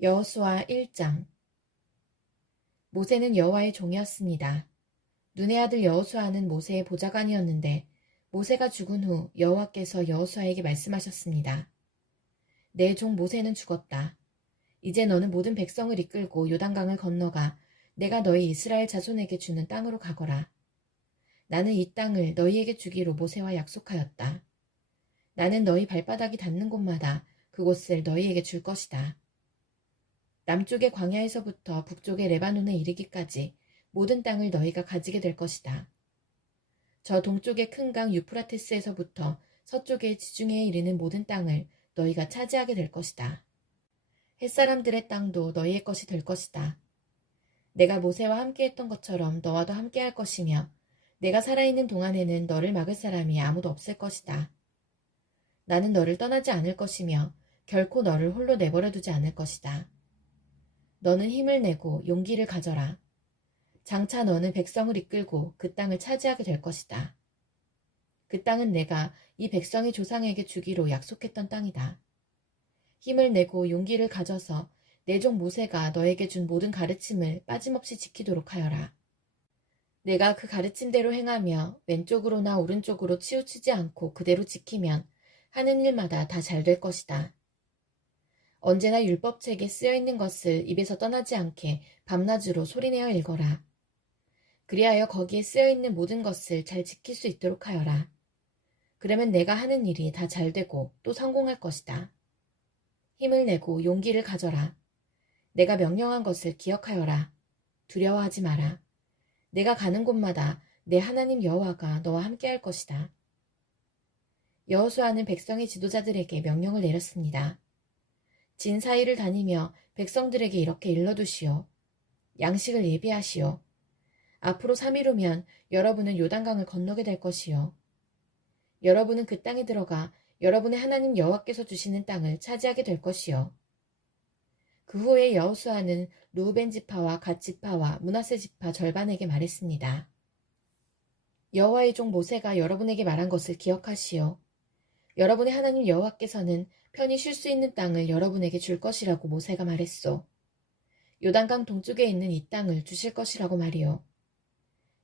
여호수아 1장. 모세는 여호와의 종이었습니다. 눈의 아들 여호수아는 모세의 보좌관이었는데 모세가 죽은 후 여호와께서 여호수아에게 말씀하셨습니다. 내 종 모세는 죽었다. 이제 너는 모든 백성을 이끌고 요단강을 건너가 내가 너희 이스라엘 자손에게 주는 땅으로 가거라. 나는 이 땅을 너희에게 주기로 모세와 약속하였다. 나는 너희 발바닥이 닿는 곳마다 그곳을 너희에게 줄 것이다. 남쪽의 광야에서부터 북쪽의 레바논에 이르기까지 모든 땅을 너희가 가지게 될 것이다. 저 동쪽의 큰 강 유프라테스에서부터 서쪽의 지중해에 이르는 모든 땅을 너희가 차지하게 될 것이다. 햇사람들의 땅도 너희의 것이 될 것이다. 내가 모세와 함께했던 것처럼 너와도 함께할 것이며 내가 살아있는 동안에는 너를 막을 사람이 아무도 없을 것이다. 나는 너를 떠나지 않을 것이며 결코 너를 홀로 내버려 두지 않을 것이다. 너는 힘을 내고 용기를 가져라. 장차 너는 백성을 이끌고 그 땅을 차지하게 될 것이다. 그 땅은 내가 이 백성의 조상에게 주기로 약속했던 땅이다. 힘을 내고 용기를 가져서 내 종 모세가 너에게 준 모든 가르침을 빠짐없이 지키도록 하여라. 내가 그 가르침대로 행하며 왼쪽으로나 오른쪽으로 치우치지 않고 그대로 지키면 하는 일마다 다 잘 될 것이다. 언제나 율법책에 쓰여있는 것을 입에서 떠나지 않게 밤낮으로 소리내어 읽어라. 그리하여 거기에 쓰여있는 모든 것을 잘 지킬 수 있도록 하여라. 그러면 내가 하는 일이 다 잘되고 또 성공할 것이다. 힘을 내고 용기를 가져라. 내가 명령한 것을 기억하여라. 두려워하지 마라. 내가 가는 곳마다 내 하나님 여호와가 너와 함께할 것이다. 여호수아는 백성의 지도자들에게 명령을 내렸습니다. 진 사이를 다니며 백성들에게 이렇게 일러두시오. 양식을 예비하시오. 앞으로 3일 후면 여러분은 요단강을 건너게 될 것이요. 여러분은 그 땅에 들어가 여러분의 하나님 여호와께서 주시는 땅을 차지하게 될 것이요. 그 후에 여호수아는 르우벤 지파와 갓 지파와 므낫세 지파 절반에게 말했습니다. 여호와의 종 모세가 여러분에게 말한 것을 기억하시오. 여러분의 하나님 여호와께서는 편히 쉴 수 있는 땅을 여러분에게 줄 것이라고 모세가 말했소. 요단강 동쪽에 있는 이 땅을 주실 것이라고 말이요.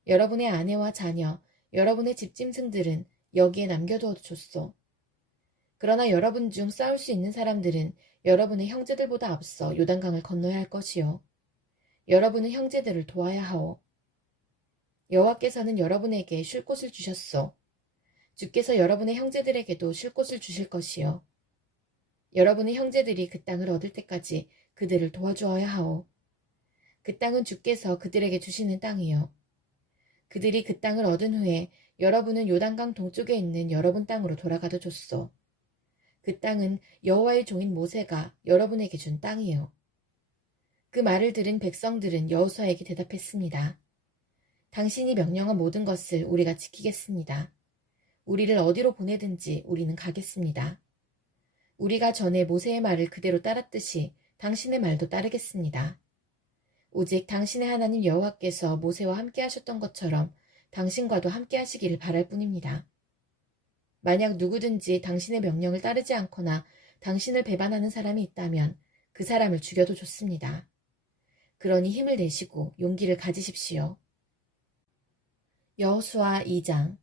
여러분의 아내와 자녀, 여러분의 집짐승들은 여기에 남겨두어 줬소. 그러나 여러분 중 싸울 수 있는 사람들은 여러분의 형제들보다 앞서 요단강을 건너야 할 것이요. 여러분은 형제들을 도와야 하오. 여호와께서는 여러분에게 쉴 곳을 주셨소. 주께서 여러분의 형제들에게도 쉴 곳을 주실 것이요. 여러분의 형제들이 그 땅을 얻을 때까지 그들을 도와주어야 하오. 그 땅은 주께서 그들에게 주시는 땅이요. 그들이 그 땅을 얻은 후에 여러분은 요단강 동쪽에 있는 여러분 땅으로 돌아가도 좋소. 그 땅은 여호와의 종인 모세가 여러분에게 준 땅이요. 그 말을 들은 백성들은 여호수아에게 대답했습니다. 당신이 명령한 모든 것을 우리가 지키겠습니다. 우리를 어디로 보내든지 우리는 가겠습니다. 우리가 전에 모세의 말을 그대로 따랐듯이 당신의 말도 따르겠습니다. 오직 당신의 하나님 여호와께서 모세와 함께 하셨던 것처럼 당신과도 함께 하시기를 바랄 뿐입니다. 만약 누구든지 당신의 명령을 따르지 않거나 당신을 배반하는 사람이 있다면 그 사람을 죽여도 좋습니다. 그러니 힘을 내시고 용기를 가지십시오. 여호수아 2장.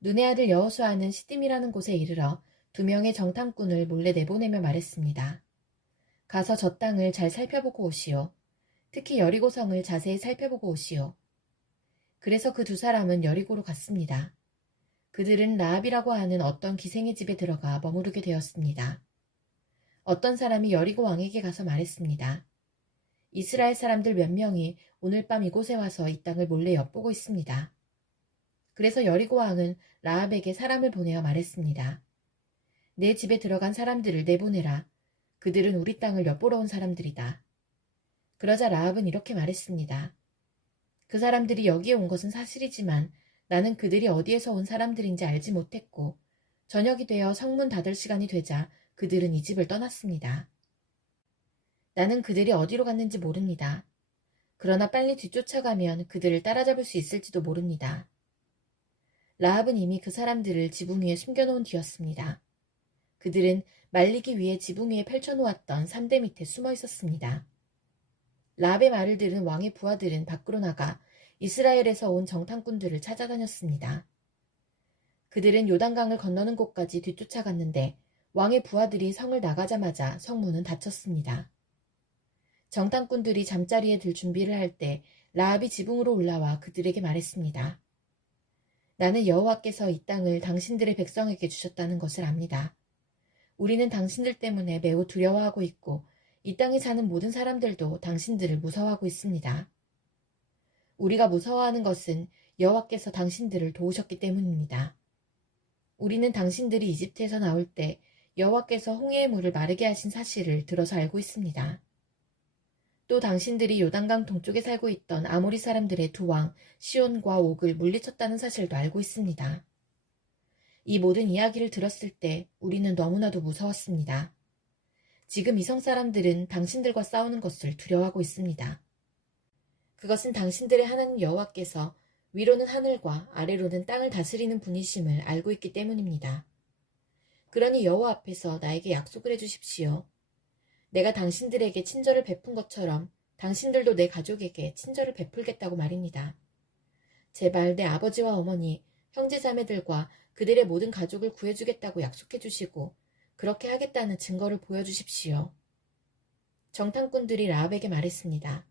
눈의 아들 여호수아는 시딤이라는 곳에 이르러 2명의 정탐꾼을 몰래 내보내며 말했습니다. 가서 저 땅을 잘 살펴보고 오시오. 특히 여리고성을 자세히 살펴보고 오시오. 그래서 그 2사람은 여리고로 갔습니다. 그들은 라합이라고 하는 어떤 기생의 집에 들어가 머무르게 되었습니다. 어떤 사람이 여리고 왕에게 가서 말했습니다. 이스라엘 사람들 몇 명이 오늘 밤 이곳에 와서 이 땅을 몰래 엿보고 있습니다. 그래서 여리고 왕은 라합에게 사람을 보내어 말했습니다. 내 집에 들어간 사람들을 내보내라. 그들은 우리 땅을 엿보러 온 사람들이다. 그러자 라합은 이렇게 말했습니다. 그 사람들이 여기에 온 것은 사실이지만 나는 그들이 어디에서 온 사람들인지 알지 못했고 저녁이 되어 성문 닫을 시간이 되자 그들은 이 집을 떠났습니다. 나는 그들이 어디로 갔는지 모릅니다. 그러나 빨리 뒤쫓아가면 그들을 따라잡을 수 있을지도 모릅니다. 라합은 이미 그 사람들을 지붕 위에 숨겨놓은 뒤였습니다. 그들은 말리기 위해 지붕 위에 펼쳐놓았던 삼대 밑에 숨어 있었습니다. 라합의 말을 들은 왕의 부하들은 밖으로 나가 이스라엘에서 온 정탐꾼들을 찾아다녔습니다. 그들은 요단강을 건너는 곳까지 뒤쫓아갔는데 왕의 부하들이 성을 나가자마자 성문은 닫혔습니다. 정탐꾼들이 잠자리에 들 준비를 할 때 라합이 지붕으로 올라와 그들에게 말했습니다. 나는 여호와께서 이 땅을 당신들의 백성에게 주셨다는 것을 압니다. 우리는 당신들 때문에 매우 두려워하고 있고 이 땅에 사는 모든 사람들도 당신들을 무서워하고 있습니다. 우리가 무서워하는 것은 여호와께서 당신들을 도우셨기 때문입니다. 우리는 당신들이 이집트에서 나올 때 여호와께서 홍해의 물을 마르게 하신 사실을 들어서 알고 있습니다. 또 당신들이 요단강 동쪽에 살고 있던 아모리 사람들의 두 왕 시온과 옥을 물리쳤다는 사실도 알고 있습니다. 이 모든 이야기를 들었을 때 우리는 너무나도 무서웠습니다. 지금 이성 사람들은 당신들과 싸우는 것을 두려워하고 있습니다. 그것은 당신들의 하나님 여호와께서 위로는 하늘과 아래로는 땅을 다스리는 분이심을 알고 있기 때문입니다. 그러니 여호와 앞에서 나에게 약속을 해주십시오. 내가 당신들에게 친절을 베푼 것처럼 당신들도 내 가족에게 친절을 베풀겠다고 말입니다. 제발 내 아버지와 어머니, 형제자매들과 그들의 모든 가족을 구해주겠다고 약속해 주시고 그렇게 하겠다는 증거를 보여주십시오. 정탐꾼들이 라합에게 말했습니다.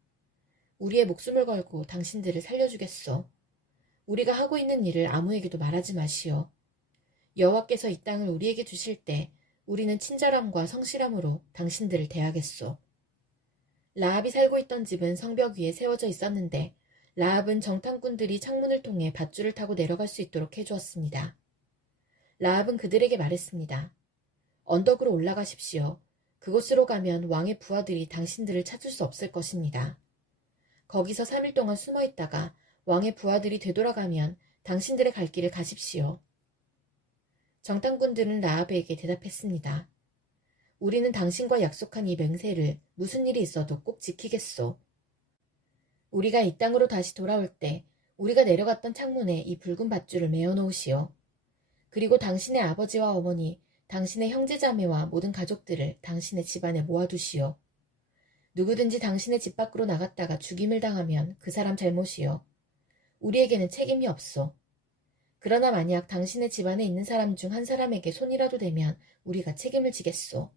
우리의 목숨을 걸고 당신들을 살려주겠소. 우리가 하고 있는 일을 아무에게도 말하지 마시오. 여호와께서 이 땅을 우리에게 주실 때 우리는 친절함과 성실함으로 당신들을 대하겠소. 라합이 살고 있던 집은 성벽 위에 세워져 있었는데 라합은 정탐꾼들이 창문을 통해 밧줄을 타고 내려갈 수 있도록 해주었습니다. 라합은 그들에게 말했습니다. 언덕으로 올라가십시오. 그곳으로 가면 왕의 부하들이 당신들을 찾을 수 없을 것입니다. 거기서 3일 동안 숨어 있다가 왕의 부하들이 되돌아가면 당신들의 갈 길을 가십시오. 정탐꾼들은 라합에게 대답했습니다. 우리는 당신과 약속한 이 맹세를 무슨 일이 있어도 꼭 지키겠소. 우리가 이 땅으로 다시 돌아올 때 우리가 내려갔던 창문에 이 붉은 밧줄을 메어 놓으시오. 그리고 당신의 아버지와 어머니, 당신의 형제자매와 모든 가족들을 당신의 집안에 모아두시오. 누구든지 당신의 집 밖으로 나갔다가 죽임을 당하면 그 사람 잘못이요. 우리에게는 책임이 없소. 그러나 만약 당신의 집안에 있는 사람 중 한 사람에게 손이라도 대면 우리가 책임을 지겠소.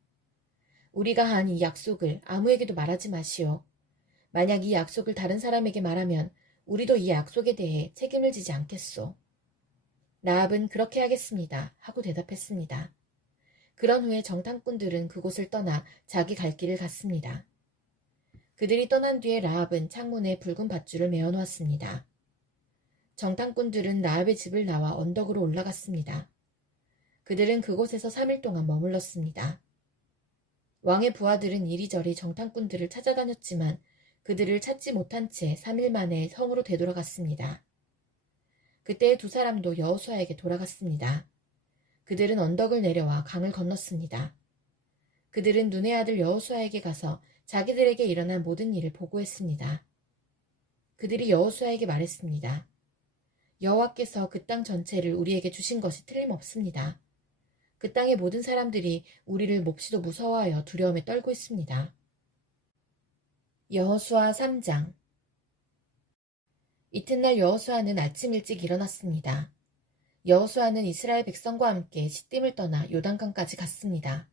우리가 한 이 약속을 아무에게도 말하지 마시오. 만약 이 약속을 다른 사람에게 말하면 우리도 이 약속에 대해 책임을 지지 않겠소. 라합은 그렇게 하겠습니다. 하고 대답했습니다. 그런 후에 정탐꾼들은 그곳을 떠나 자기 갈 길을 갔습니다. 그들이 떠난 뒤에 라합은 창문에 붉은 밧줄을 메어 놓았습니다. 정탐꾼들은 라합의 집을 나와 언덕으로 올라갔습니다. 그들은 그곳에서 3일 동안 머물렀습니다. 왕의 부하들은 이리저리 정탐꾼들을 찾아다녔지만 그들을 찾지 못한 채 3일 만에 성으로 되돌아갔습니다. 그때 두 사람도 여호수아에게 돌아갔습니다. 그들은 언덕을 내려와 강을 건넜습니다. 그들은 눈의 아들 여호수아에게 가서 자기들에게 일어난 모든 일을 보고했습니다. 그들이 여호수아에게 말했습니다. 여호와께서 그 땅 전체를 우리에게 주신 것이 틀림없습니다. 그 땅의 모든 사람들이 우리를 몹시도 무서워하여 두려움에 떨고 있습니다. 여호수아 3장. 이튿날 여호수아는 아침 일찍 일어났습니다. 여호수아는 이스라엘 백성과 함께 시딤을 떠나 요단강까지 갔습니다.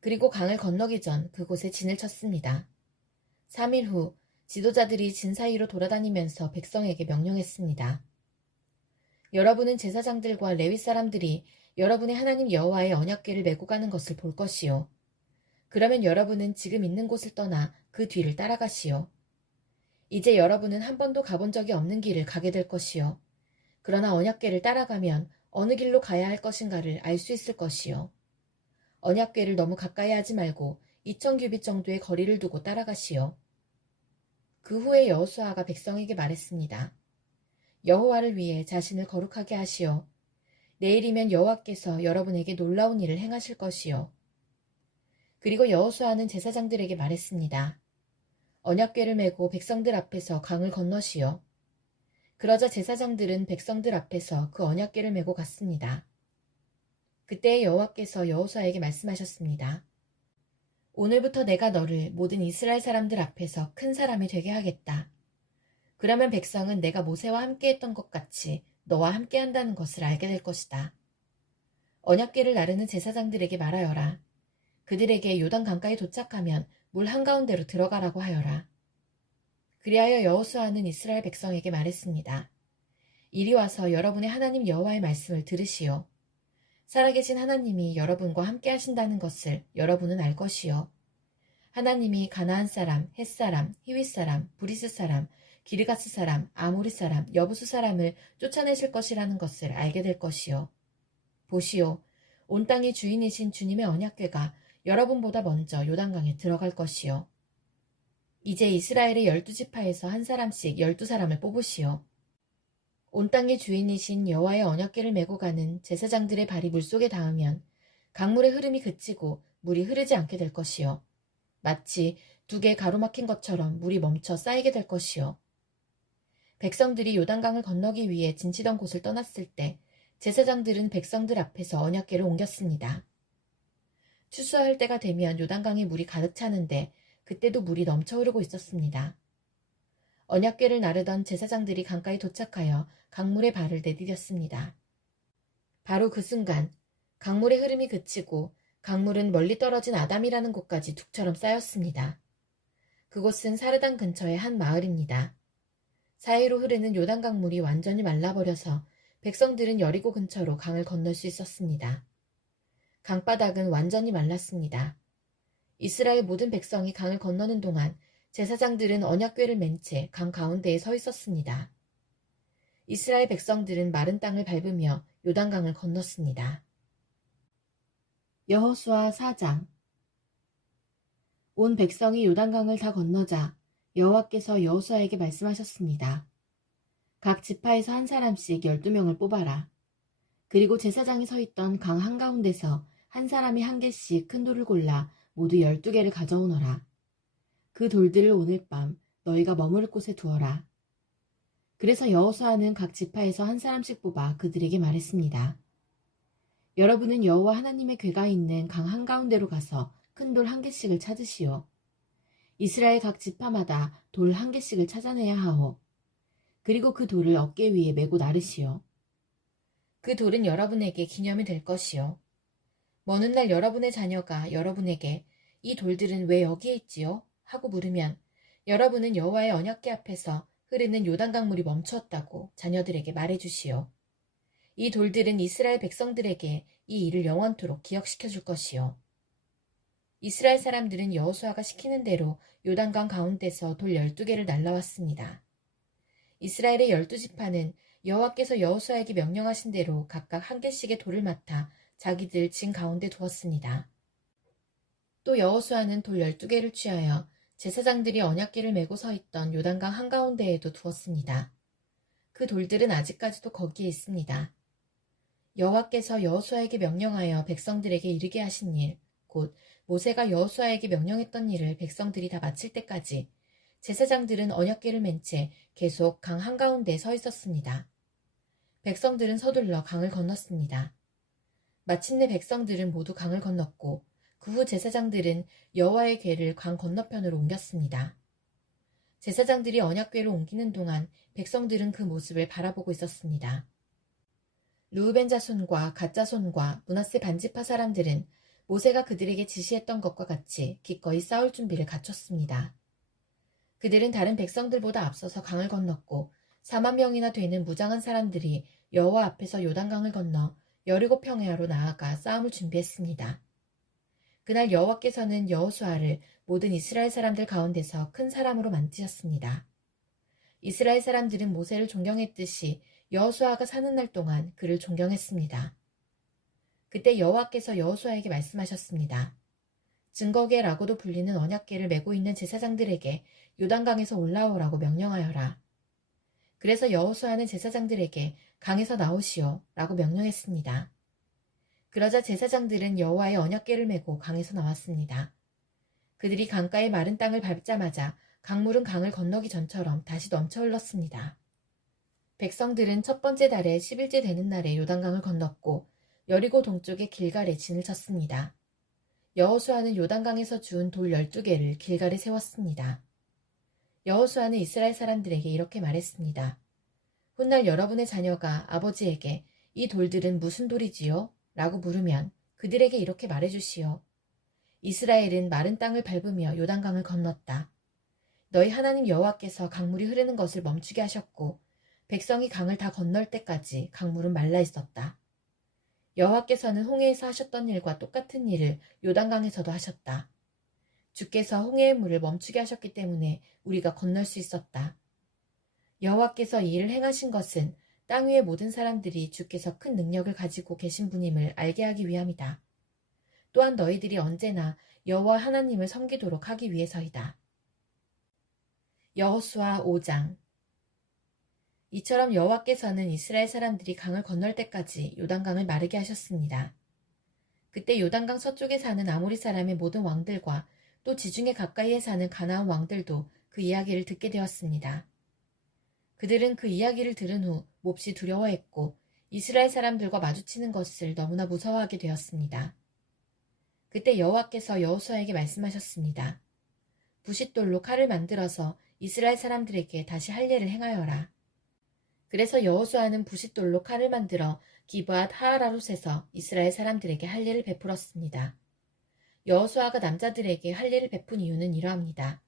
그리고 강을 건너기 전 그곳에 진을 쳤습니다. 3일 후 지도자들이 진 사이로 돌아다니면서 백성에게 명령했습니다. 여러분은 제사장들과 레위 사람들이 여러분의 하나님 여호와의 언약궤를 메고 가는 것을 볼 것이요. 그러면 여러분은 지금 있는 곳을 떠나 그 뒤를 따라가시오. 이제 여러분은 한 번도 가본 적이 없는 길을 가게 될 것이요. 그러나 언약궤를 따라가면 어느 길로 가야 할 것인가를 알 수 있을 것이요. 언약궤를 너무 가까이 하지 말고 2000규빗 정도의 거리를 두고 따라가시오. 그 후에 여호수아가 백성에게 말했습니다. 여호와를 위해 자신을 거룩하게 하시오. 내일이면 여호와께서 여러분에게 놀라운 일을 행하실 것이요. 그리고 여호수아는 제사장들에게 말했습니다. 언약궤를 메고 백성들 앞에서 강을 건너시오. 그러자 제사장들은 백성들 앞에서 그 언약궤를 메고 갔습니다. 그때 여호와께서 여호수아에게 말씀하셨습니다. 오늘부터 내가 너를 모든 이스라엘 사람들 앞에서 큰 사람이 되게 하겠다. 그러면 백성은 내가 모세와 함께했던 것 같이 너와 함께한다는 것을 알게 될 것이다. 언약궤를 나르는 제사장들에게 말하여라. 그들에게 요단 강가에 도착하면 물 한가운데로 들어가라고 하여라. 그리하여 여호수아는 이스라엘 백성에게 말했습니다. 이리 와서 여러분의 하나님 여호와의 말씀을 들으시오. 살아계신 하나님이 여러분과 함께 하신다는 것을 여러분은 알 것이요. 하나님이 가나안 사람, 헷 사람, 히윗 사람, 브리스 사람, 기르가스 사람, 아모리 사람, 여부수 사람을 쫓아내실 것이라는 것을 알게 될 것이요. 보시오. 온 땅의 주인이신 주님의 언약궤가 여러분보다 먼저 요단강에 들어갈 것이요. 이제 이스라엘의 12지파에서 한 사람씩 12사람을 뽑으시오. 온 땅의 주인이신 여호와의 언약궤를 메고 가는 제사장들의 발이 물속에 닿으면 강물의 흐름이 그치고 물이 흐르지 않게 될 것이요. 마치 두 개 가로막힌 것처럼 물이 멈춰 쌓이게 될 것이요. 백성들이 요단강을 건너기 위해 진치던 곳을 떠났을 때 제사장들은 백성들 앞에서 언약궤를 옮겼습니다. 추수할 때가 되면 요단강에 물이 가득 차는데 그때도 물이 넘쳐 흐르고 있었습니다. 언약궤를 나르던 제사장들이 강가에 도착하여 강물에 발을 내디뎠습니다. 바로 그 순간 강물의 흐름이 그치고 강물은 멀리 떨어진 아담이라는 곳까지 둑처럼 쌓였습니다. 그곳은 사르단 근처의 한 마을입니다. 사이로 흐르는 요단강 물이 완전히 말라버려서 백성들은 여리고 근처로 강을 건널 수 있었습니다. 강바닥은 완전히 말랐습니다. 이스라엘 모든 백성이 강을 건너는 동안 제사장들은 언약궤를 맨 채 강 가운데에 서 있었습니다. 이스라엘 백성들은 마른 땅을 밟으며 요단강을 건넜습니다. 여호수아 4장. 온 백성이 요단강을 다 건너자 여호와께서 여호수아에게 말씀하셨습니다. 각 지파에서 한 사람씩 12명을 뽑아라. 그리고 제사장이 서 있던 강 한가운데서 한 사람이 한 개씩 큰 돌을 골라 모두 12개를 가져오너라. 그 돌들을 오늘 밤 너희가 머무를 곳에 두어라. 그래서 여호수아는 각 지파에서 한 사람씩 뽑아 그들에게 말했습니다. 여러분은 여호와 하나님의 궤가 있는 강 한가운데로 가서 큰 돌 한 개씩을 찾으시오. 이스라엘 각 지파마다 돌 한 개씩을 찾아내야 하오. 그리고 그 돌을 어깨 위에 메고 나르시오. 그 돌은 여러분에게 기념이 될 것이요. 먼 훗날 여러분의 자녀가 여러분에게 이 돌들은 왜 여기에 있지요? 하고 물으면 여러분은 여호와의 언약궤 앞에서 흐르는 요단강물이 멈추었다고 자녀들에게 말해주시오. 이 돌들은 이스라엘 백성들에게 이 일을 영원토록 기억시켜 줄 것이요. 이스라엘 사람들은 여호수아가 시키는 대로 요단강 가운데서 돌 12개를 날라왔습니다. 이스라엘의 12지파는 여호와께서 여호수아에게 명령하신 대로 각각 한 개씩의 돌을 맡아 자기들 진 가운데 두었습니다. 또 여호수아는 돌 12개를 취하여 제사장들이 언약궤를 메고 서 있던 요단강 한가운데에도 두었습니다. 그 돌들은 아직까지도 거기에 있습니다. 여호와께서 여호수아에게 명령하여 백성들에게 이르게 하신 일, 곧 모세가 여호수아에게 명령했던 일을 백성들이 다 마칠 때까지 제사장들은 언약궤를 맨 채 계속 강 한가운데에 서 있었습니다. 백성들은 서둘러 강을 건넜습니다. 마침내 백성들은 모두 강을 건넜고 그 후 제사장들은 여호와의 궤를 강 건너편으로 옮겼습니다. 제사장들이 언약궤를 옮기는 동안 백성들은 그 모습을 바라보고 있었습니다. 르우벤 자손과 갓 자손과 므낫세 반지파 사람들은 모세가 그들에게 지시했던 것과 같이 기꺼이 싸울 준비를 갖췄습니다. 그들은 다른 백성들보다 앞서서 강을 건넜고 4만 명이나 되는 무장한 사람들이 여호와 앞에서 요단강을 건너 여리고 평야로 나아가 싸움을 준비했습니다. 그날 여호와께서는 여호수아를 모든 이스라엘 사람들 가운데서 큰 사람으로 만드셨습니다. 이스라엘 사람들은 모세를 존경했듯이 여호수아가 사는 날 동안 그를 존경했습니다. 그때 여호와께서 여호수아에게 말씀하셨습니다. 증거궤라고도 불리는 언약궤를 메고 있는 제사장들에게 요단강에서 올라오라고 명령하여라. 그래서 여호수아는 제사장들에게 강에서 나오시오 라고 명령했습니다. 그러자 제사장들은 여호와의 언약궤를 메고 강에서 나왔습니다. 그들이 강가의 마른 땅을 밟자마자 강물은 강을 건너기 전처럼 다시 넘쳐 흘렀습니다. 백성들은 첫 번째 달의 10일째 되는 날에 요단강을 건넜고 여리고 동쪽의 길갈에 진을 쳤습니다. 여호수아는 요단강에서 주운 돌 12개를 길갈에 세웠습니다. 여호수아는 이스라엘 사람들에게 이렇게 말했습니다. 훗날 여러분의 자녀가 아버지에게 이 돌들은 무슨 돌이지요? 라고 물으면 그들에게 이렇게 말해주시오. 이스라엘은 마른 땅을 밟으며 요단강을 건넜다. 너희 하나님 여호와께서 강물이 흐르는 것을 멈추게 하셨고 백성이 강을 다 건널 때까지 강물은 말라 있었다. 여호와께서는 홍해에서 하셨던 일과 똑같은 일을 요단강에서도 하셨다. 주께서 홍해의 물을 멈추게 하셨기 때문에 우리가 건널 수 있었다. 여호와께서 이 일을 행하신 것은 땅 위의 모든 사람들이 주께서 큰 능력을 가지고 계신 분임을 알게 하기 위함이다. 또한 너희들이 언제나 여호와 하나님을 섬기도록 하기 위해서이다. 여호수아 5장. 이처럼 여호와께서는 이스라엘 사람들이 강을 건널 때까지 요단강을 마르게 하셨습니다. 그때 요단강 서쪽에 사는 아모리 사람의 모든 왕들과 또 지중해 가까이에 사는 가나안 왕들도 그 이야기를 듣게 되었습니다. 그들은 그 이야기를 들은 후 몹시 두려워했고 이스라엘 사람들과 마주치는 것을 너무나 무서워하게 되었습니다. 그때 여호와께서 여호수아에게 말씀하셨습니다. 부싯돌로 칼을 만들어서 이스라엘 사람들에게 다시 할례를 행하여라. 그래서 여호수아는 부싯돌로 칼을 만들어 기브앗 하아라롯에서 이스라엘 사람들에게 할례를 베풀었습니다. 여호수아가 남자들에게 할례를 베푼 이유는 이러합니다.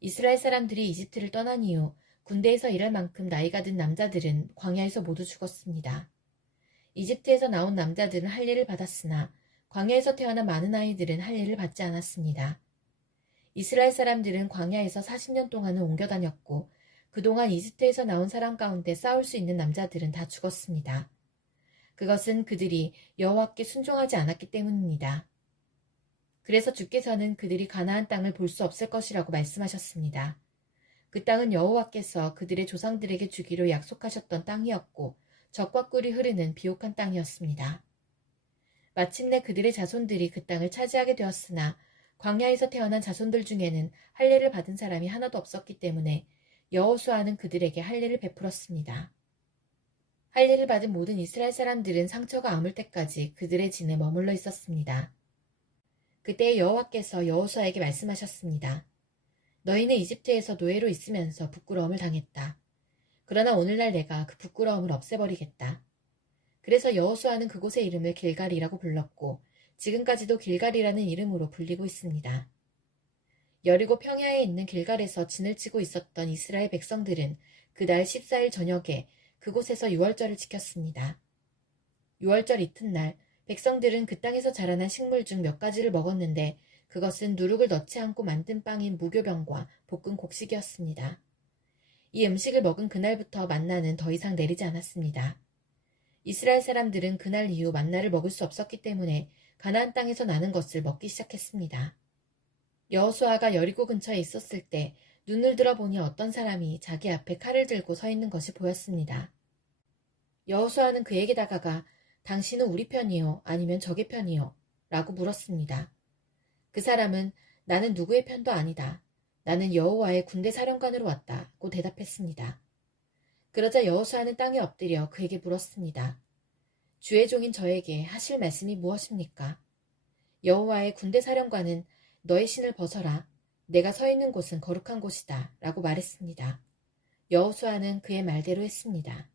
이스라엘 사람들이 이집트를 떠난 이후 군대에서 일할 만큼 나이가 든 남자들은 광야에서 모두 죽었습니다. 이집트에서 나온 남자들은 할례를 받았으나 광야에서 태어난 많은 아이들은 할례를 받지 않았습니다. 이스라엘 사람들은 광야에서 40년 동안은 옮겨 다녔고 그동안 이집트에서 나온 사람 가운데 싸울 수 있는 남자들은 다 죽었습니다. 그것은 그들이 여호와께 순종하지 않았기 때문입니다. 그래서 주께서는 그들이 가나안 땅을 볼 수 없을 것이라고 말씀하셨습니다. 그 땅은 여호와께서 그들의 조상들에게 주기로 약속하셨던 땅이었고 적과 꿀이 흐르는 비옥한 땅이었습니다. 마침내 그들의 자손들이 그 땅을 차지하게 되었으나 광야에서 태어난 자손들 중에는 할례를 받은 사람이 하나도 없었기 때문에 여호수아는 그들에게 할례를 베풀었습니다. 할례를 받은 모든 이스라엘 사람들은 상처가 아물 때까지 그들의 진에 머물러 있었습니다. 그때 여호와께서 여호수아에게 말씀하셨습니다. 너희는 이집트에서 노예로 있으면서 부끄러움을 당했다. 그러나 오늘날 내가 그 부끄러움을 없애버리겠다. 그래서 여호수아는 그곳의 이름을 길갈이라고 불렀고 지금까지도 길갈이라는 이름으로 불리고 있습니다. 여리고 평야에 있는 길갈에서 진을 치고 있었던 이스라엘 백성들은 그달 14일 저녁에 그곳에서 유월절을 지켰습니다. 유월절 이튿날 백성들은 그 땅에서 자라난 식물 중 몇 가지를 먹었는데 그것은 누룩을 넣지 않고 만든 빵인 무교병과 볶은 곡식이었습니다. 이 음식을 먹은 그날부터 만나는 더 이상 내리지 않았습니다. 이스라엘 사람들은 그날 이후 만나를 먹을 수 없었기 때문에 가나안 땅에서 나는 것을 먹기 시작했습니다. 여호수아가 여리고 근처에 있었을 때 눈을 들어보니 어떤 사람이 자기 앞에 칼을 들고 서 있는 것이 보였습니다. 여호수아는 그에게 다가가 당신은 우리 편이요 아니면 적의 편이요? 라고 물었습니다. 그 사람은 나는 누구의 편도 아니다. 나는 여호와의 군대 사령관으로 왔다고 대답했습니다. 그러자 여호수아는 땅에 엎드려 그에게 물었습니다. 주의 종인 저에게 하실 말씀이 무엇입니까? 여호와의 군대 사령관은 너의 신을 벗어라. 내가 서 있는 곳은 거룩한 곳이다. 라고 말했습니다. 여호수아는 그의 말대로 했습니다.